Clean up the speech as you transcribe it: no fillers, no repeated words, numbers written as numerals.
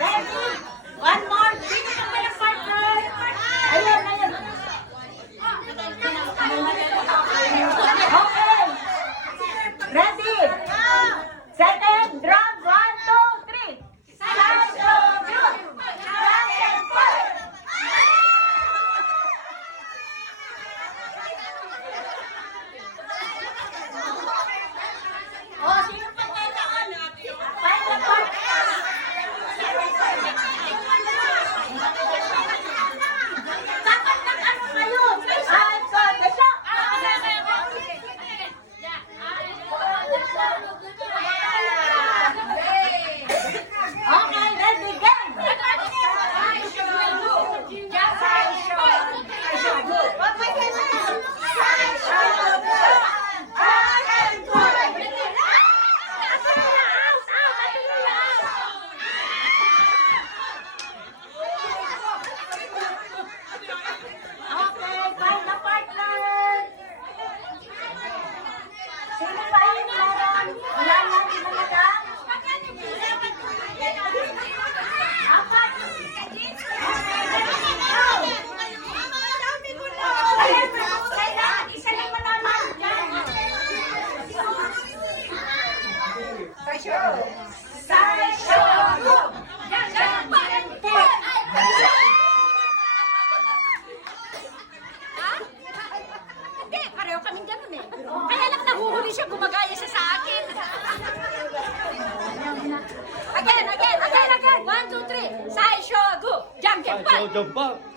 Ready? One more. Sino pa yung partner? Ayun, ayun. Okay. Ready? Second round. 1, 2, 3. Sancho Group. Dragon Fire. Oh, sino pa kailangan? Final partner. Dapat nag-ano kayo? Sancho, Sancho. Okay, ready, game! Okay, find the partner! Sino pa yun, Sharon? Wala natin talaga? Apat! Kailangan isa lang manalo dyan. Sancho Group! Hindi, pareho kaming ganun eh. Kaya lang nahuhuli siya, gumagaya siya sa akin. Again. 1, 2, 3. Sai, Shogu, jump, jump, Jump, jump, jump.